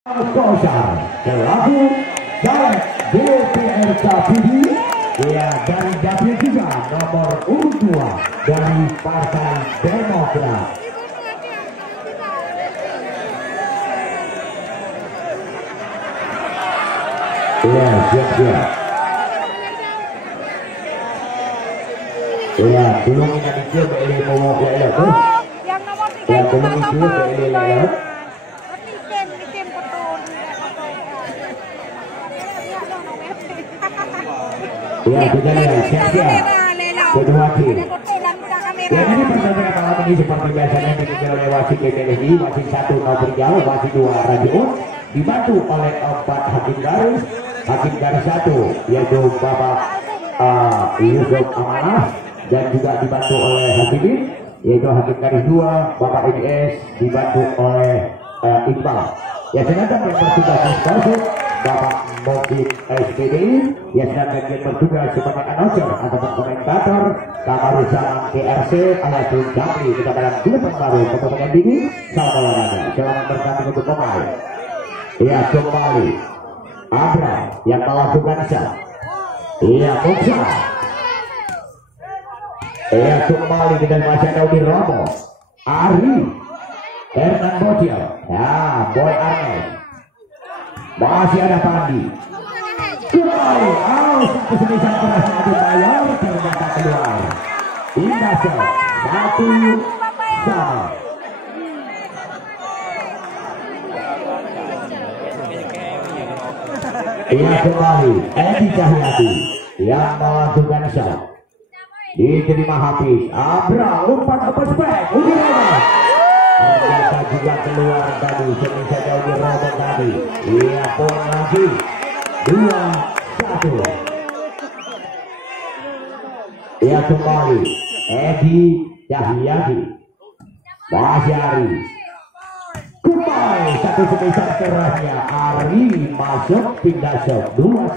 Kosar selaku caleg DPRK Pidi ya dari dapil 3 nomor urut 2 dari Partai Demokrat. Ya siap-siap. Ya belum ini dikir boleh mau lewat tuh. Yang nomor 3 Ya belum dikir boleh lewat. Ya kita lihat siap-siap kedua tim. Ya ini pertandingan malam ini seperti biasanya diikuti oleh wasit PPLI, wasit 1 Nobel Jauh, wasit 2 Radiun, dibantu oleh 4 hakim garis 1 yaitu Bapak Yusuf Amanah dan juga dibantu oleh hakim yaitu hakim garis 2 Bapak IBS dibantu oleh Iqbal. Ya sedangkan yang bertugas di Bapak Mokid SPD yang sedang bertugas sebagai announcer atau komentator Kamarusaman TRC Ayatul Jambi kita dalam gelombang baru kepentingan dini. Selamat olahraga, selamat bertanding untuk pemain. Ya kembali Abra yang melakukan sah. Iya Moksa. Ya kembali dengan Masya Daudi Romo Ari Hernan Bocil ya Boy Arnes masih ada Pandi kembali satu semisal kerasnya Adi Bayor ternyata keluar indah shot 1-1. Ia kembali Edi Cahyati yang melakukan shot diterima habis Abra umpan ke spek ternyata juga keluar tadi semisal Daudi Romo tadi. Ia pun lagi 2-1. Ia kembali Edi Cahyati masih Ari kembali satu semisal kerasnya Ari masuk pindah shot 2-1.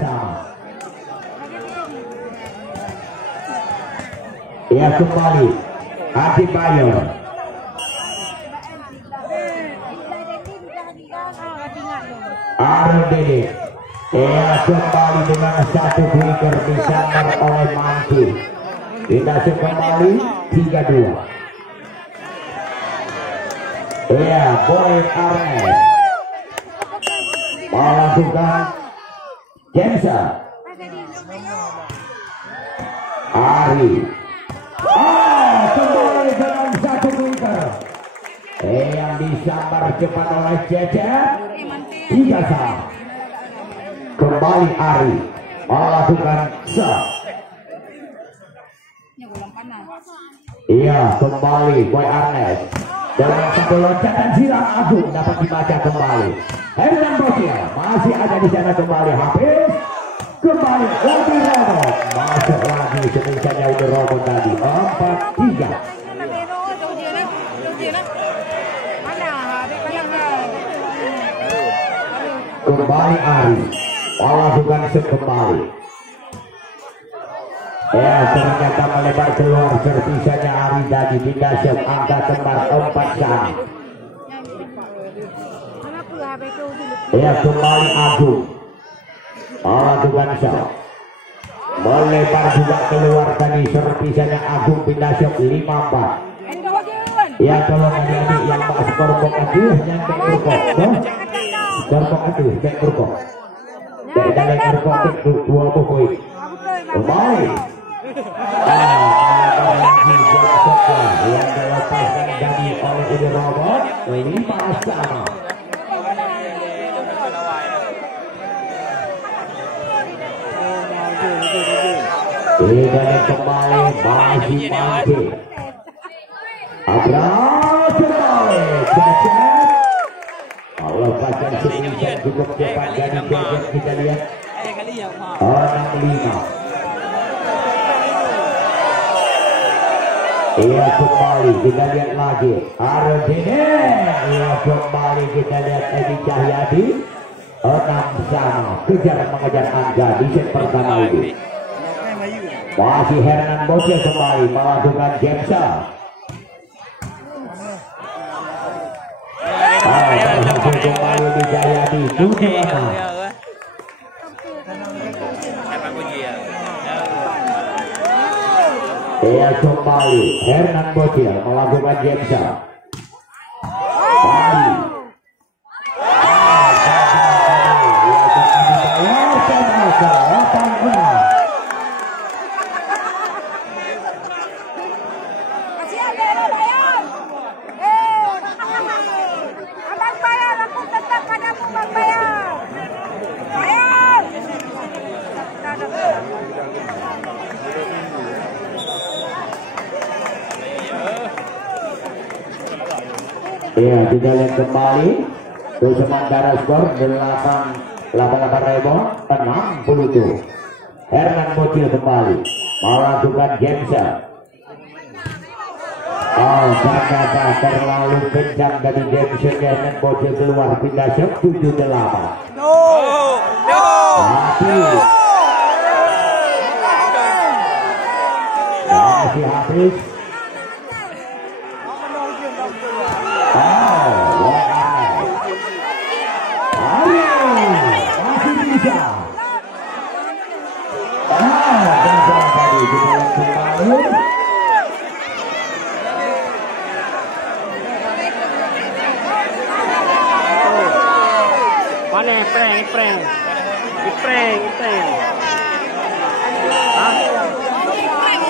Ia kembali Adi Bayor Arudede. Ia kembali dengan satu flicker disambar oleh Manti. Kita kembali 3-2. Ia Boy Arnes melakukan Jensa Ari kembali dengan satu flicker yang disambar cepat oleh Cecep 3-1. Kembali Ari melakukan shot. Iya kembali Boy Arnes dengan satu loncatan silang agung dapat dibaca kembali. Hernan Bocil masih ada di sana kembali habis kembali Daudi Romo masuk lagi semisalnya udah Romo tadi 4-3. Kembali Ari melakukan set kembali. Ya ternyata melebar keluar servisanya Ari tadi pindah shot angka kembar 4-1. Ya kembali Agung melakukan shot melebar juga keluar tadi servisanya Agung pindah shot 5-4. Ya tolong adik-adik yang bahas korpok aduh yang korpok korpok aduh cek korpok cek dalek korpok cek 2 pokoi kembali yang dilepaskan dari oleh Udi Robot 5-1. Tidak kembali masih mati Abra kembali Cecep Allah pasang semisal cukup cepat dari Cecep kita lihat 6-5. Ia kembali kita lihat lagi Arudine. Ia kembali kita lihat Edi Cahyati 6-1 kejar mengejar angka di set pertama ini. Masih Hernan Bocil kembali melakukan Jemsa. Kembali di Jayadi Nurulama. Ia kembali Hernan Bocil melakukan jemsa. Ya, kita lihat kembali untuk sementara skor 88 rebound 60. Hernan Bocil kembali melakukan jemsa. Oh, ternyata terlalu kencang dari jemsa. Hernan Bocil keluar, pindah shot 78. Masih habis.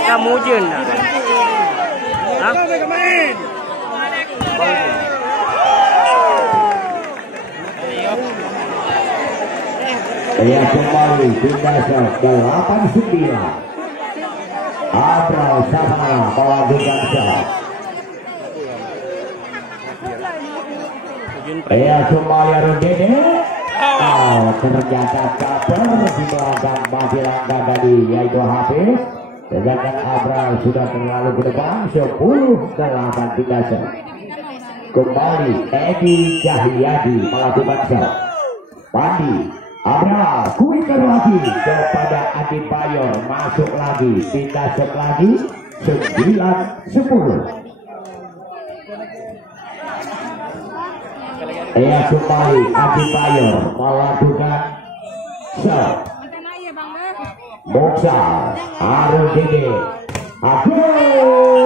Kamu jen dah. Ia kembali pindah shot 89. Abral Sabana melakukan shot. Ia kembali Arundini. Oh, ternyata kabar di belakang masih langkah tadi yaitu Hafiz. Sedangkan Abral sudah terlalu ke depan 10-8 pindah shot. Kembali Edi Cahyadi melakukan shot. Pandi Abral kuiker lagi kepada Adi Bayor, masuk lagi, pindah shot lagi 9-10. Ia kembali Adi Bayor melakukan shot. Boksal Arundini Agung,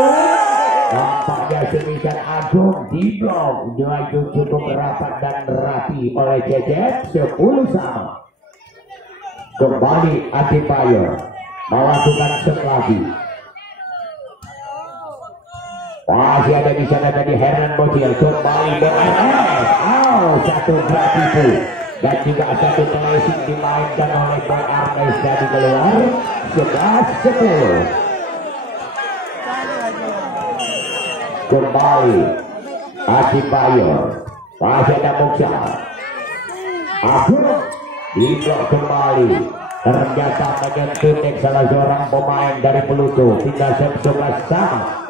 nampaknya semisan Agung di blok itu cukup rapat dan rapi oleh Cecep. 10-sama. Kembali Adi Bayor melakukan shot lagi. Masih ada di sana tadi Hernan Bocil kembali BRS. Oh, satu gratifu dan juga satu tracing dimainkan oleh BRS dari keluar 11-10. Kembali Adi Bayor, masih ada Boksal Agung di blok kembali. Ternyata menyentuh salah seorang pemain dari Pluto. Pindah shot 11-sama.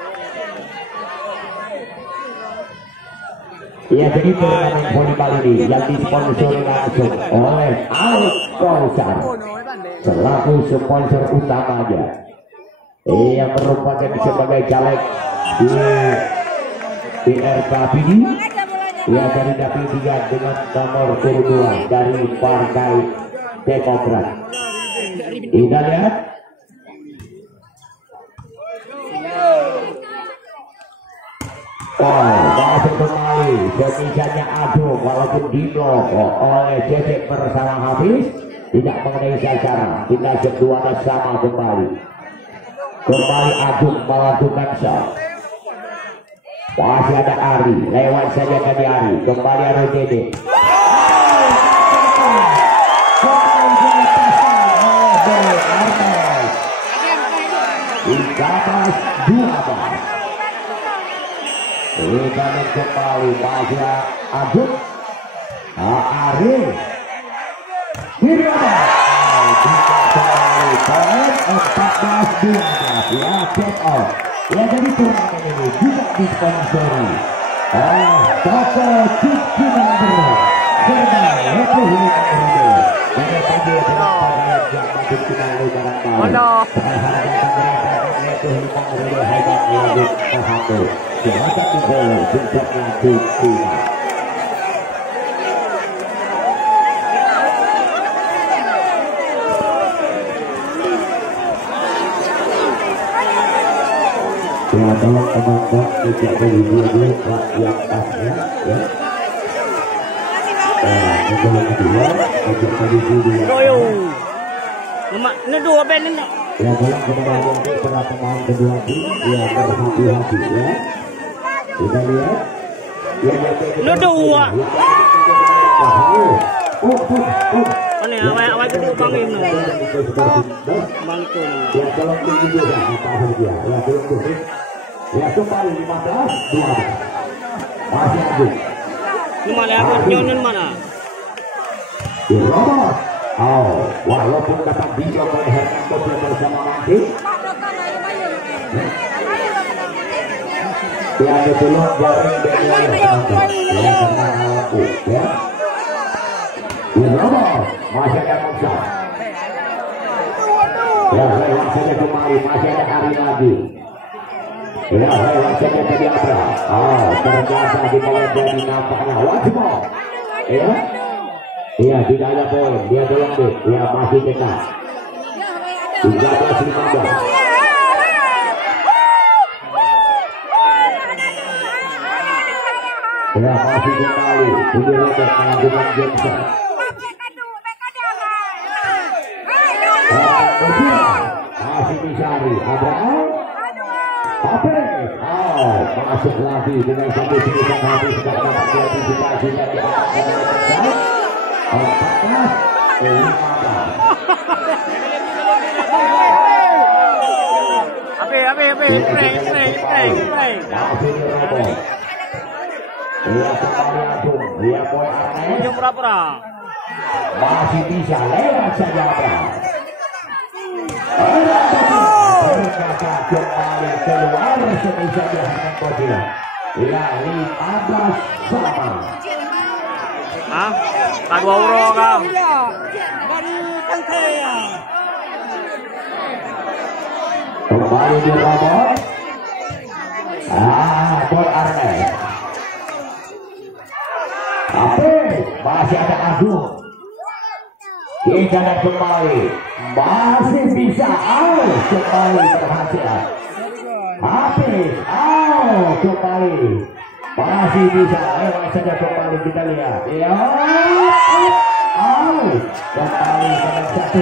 Ya, jadi turnamen volleyball ini yang disponsori langsung oleh Al-Kausar selaku sponsor utamanya. Ia merupakan sebagai caleg di RKPD. Ia dari dapil 3 dengan nomor 2 dari Partai Demokrat. Kita lihat. Masuk kembali semisalnya Agung walaupun di blok oleh Cecep bersama Hafiz tidak mengenai sasaran. Kita kedua sama kembali Agung melakukan shot. Masih ada Ari, lewat saja tadi Ari, kembali Arundini. Kita kembali masih Agung, Ari, Wiryono. Kembali poin 14-12 ya, check out. Ya, jadi turnamen ini juga disponsori oleh Toko Cuci Number serta Lepo Hulu Number. Ini tadi adalah pakaian yang masuk final barang baru. Lepo Hulu Number Haidar Yaduk Muhammad. Silakan di bawah untuk lanjut final. Ya, tolong teman-teman tidak boleh dulu yang pasnya ya. Untuk yang kedua, untuk posisi dua. Ini dua band ini. Ya, tolong kepada untuk para pemain kedua tim ya berhati-hati ya. Kita lihat. Ini dua. Mana awal kedua bang ini. Bang itu. Ya, tolong tunggu dulu apa saja. Ya, tolong tunggu. Ya, kembali 15 12. Masih ada. Ini mana aku nyonin mana? Ya, Robot. Oh, walaupun dapat dijawab oleh Hernando bersama Mati. Ya, tolong jaring dari ya karena aku ya. Ya, Robot. Masih ada Musa. Ya, lewat saja kembali. Masih ada hari lagi. Ya, lewat saja tadi apa? Oh, ternyata dimulai dari nampaknya wajib. Ya. Iya, tidak ada poin. Dia tolong deh. Ya, masih ketat. 13-15. Ya, masih kembali. Sudah letak mengajukan Jensen. Masih dicari. Abraham. Habis. Oh, masuk lagi dengan satu sekitar habis. Sudah dapat diantisipasi dari atas. Masih bisa lewat saja. Ternyata kembali keluar sebisa dia hanya Kodila. Ya, 15 sama. Hah? Kadua euro kang. Kembali di Robot. Boy Arnes. Tapi masih ada Agung. Kita lihat kembali. Masih bisa out. Kembali berhasil. Habis out. Kembali. Masih bisa, lewat saja kembali kita lihat. Ya, kembali dengan satu.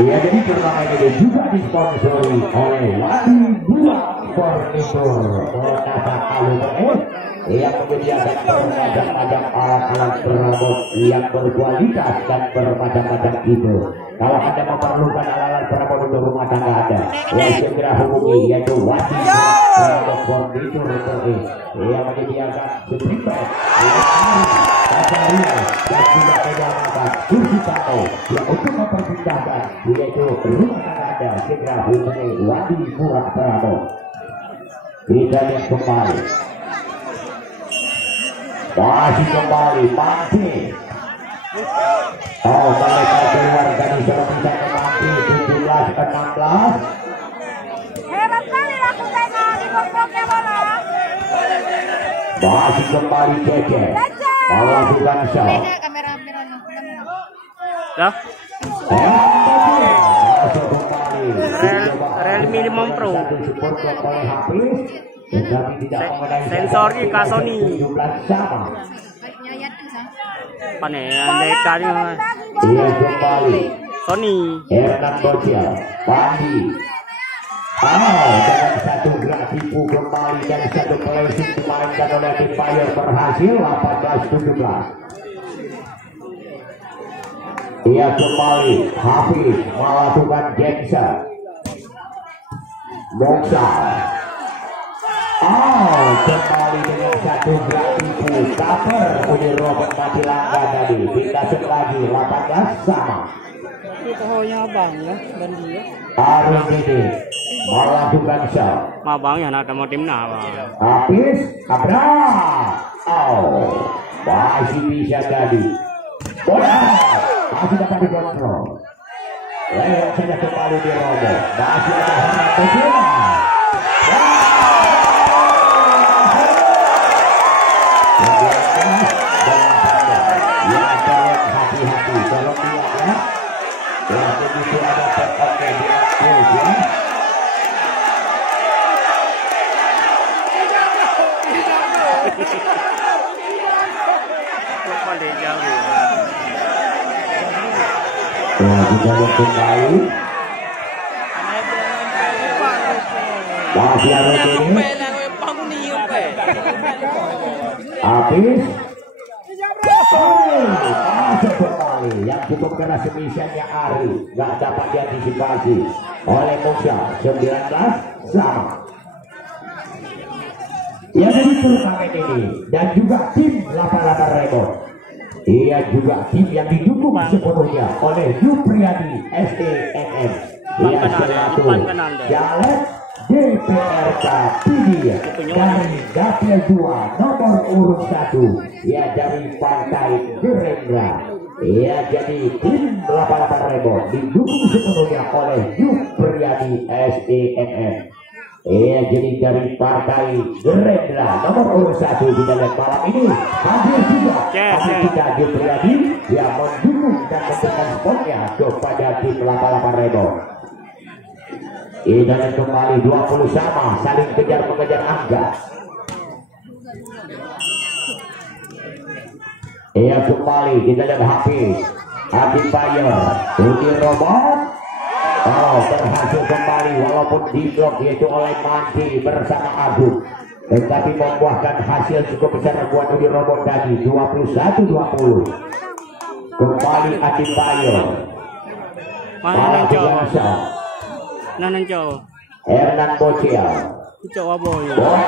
Ya, jadi turnamen ini juga disponsori oleh Wadi Buah Furnitur Kota Palu yang menyediakan bermacam-macam alat-alat perabot yang berkualitas dan bermacam-macam itu. Kalau Anda memerlukan alat-alat perabot untuk rumah tangga Anda, ya segera hubungi yaitu Wadi Buah Furnitur yang menyediakan sleeping bag, dan juga menyediakan kursi tamu yang untuk memperpindahkan yaitu rumah tangga Anda. Segera hubungi Wadi Buah Perabot. Kita lihat kembali. Masih kembali mati. Oh, mereka keluar dari serpihan mati 17-16. Hebat kali aku tengok di pokoknya bola. Masih kembali Cece. Melakukan shot. Dah. Masuk kembali. Real minimum pro. Sensornya Kasoni. Panen kali. Dia kembali. Sony. Hernan Bocil. Pandi. Dengan satu gerak tipu kembali dan satu placing dimainkan oleh tim Bayer berhasil 18-17. Ia kembali. Hafiz melakukan Jensa. Moksa. Kembali dengan satu gerak tipu cover Uni Robert mati langka tadi. Kita lagi 18 sama. Itu hanya abang ya dan dia. Arun ini melakukan shot. Mabang ya nak mau timnas. Habis, Abra. Oh, masih bisa jadi. Bola masih dapat dikontrol. Lewat saja kembali di Robo. Masih ada Hernando Bola. Hati-hati kalau tidak ya. Ya begitu ada oke dia terus ya. Kita kembali. Masih ada ini. Habis. Masuk kembali. Yang cukup keras semisanya Ari. Gak dapat diantisipasi oleh Musa. 19 sama. Ya dari turnamen ini dan juga tim 88 Rebound. Ia juga tim yang didukung sepenuhnya oleh Yupriyadi SENM. Ia selaku caleg DPRK Pidia dari Dapil 2 nomor urut 1. Ia dari Partai Gerindra. Ia jadi tim 88 Rebound didukung sepenuhnya oleh Yupriyadi SENM. Ia jadi dari Partai Gerindra nomor urut 1 di dalam malam ini. Hadir juga kita Jupriyadi yang mendukung dan memberikan spotnya kepada tim 88 Rebound. Ini kembali 20 sama, saling kejar mengejar angka. Ia kembali kita lihat Hafiz Adi Bayer Udi Robot. Oh, berhasil kembali walaupun diblok yaitu oleh Manti bersama Agung, tetapi membuahkan hasil cukup besar buat Udi Robot tadi 21-20. Kembali Adi Bayo. Malah biasa. Nananjo. Hernan Bocil. Coba boy. Oh,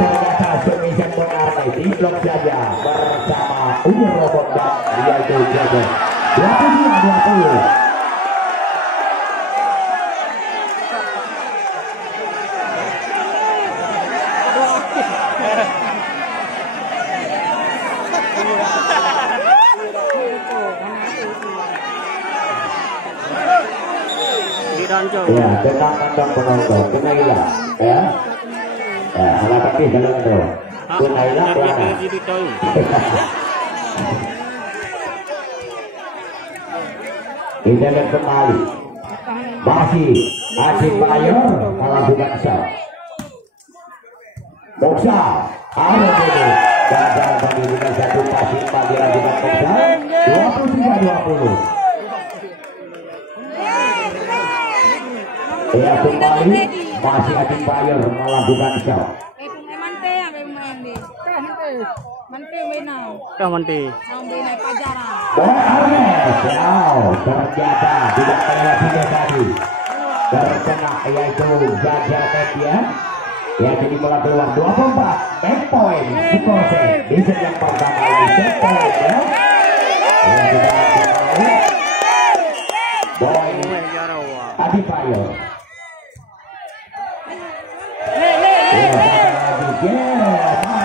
ternyata semisal benar diblok saja bersama Udi Robot dan dia itu jago. 22-20. Ya, tenang tentang penonton, kenailah, ya. Ya, salah tapi dalam tu, kenailah pelana. Kita lihat kembali, masih Asyik Bayer melakukan shot. Boksa, ada ini, gagal tadi dengan satu pasir bagi lakukan Boksa, 23-20. Ya kembali masih Adi Bayer melakukan shot. Ternyata tidak melewati tadi terkena yaitu Gajar Media. Ya jadi bola keluar 24 back point skor di set yang pertama ini set point ya. Boy Adi Bayer.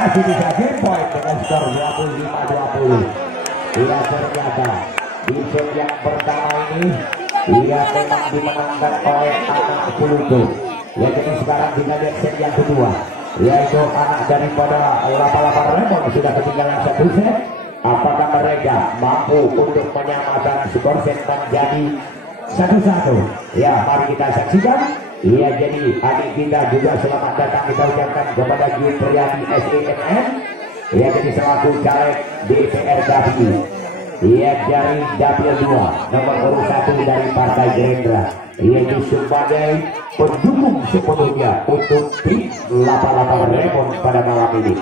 Masih bisa game point dengan skor 25-20. Ia ternyata di set yang pertama ini ia memang dimenangkan oleh anak Pluto. Ya jadi sekarang kita lihat set yang kedua, yaitu anak daripada 88 Rebound sudah ketinggalan satu set. Apakah mereka mampu untuk menyamakan skor set menjadi 1-1? Ya mari kita saksikan. Iya jadi adik kita juga selamat datang kita ucapkan kepada Jupriyadi SENM. Iya jadi selaku caleg DPRK. Iya dari Dapil 2 nomor urut 1 dari Partai Gerindra. Ia itu sebagai pendukung sepenuhnya untuk tim 88 Rebound pada malam ini.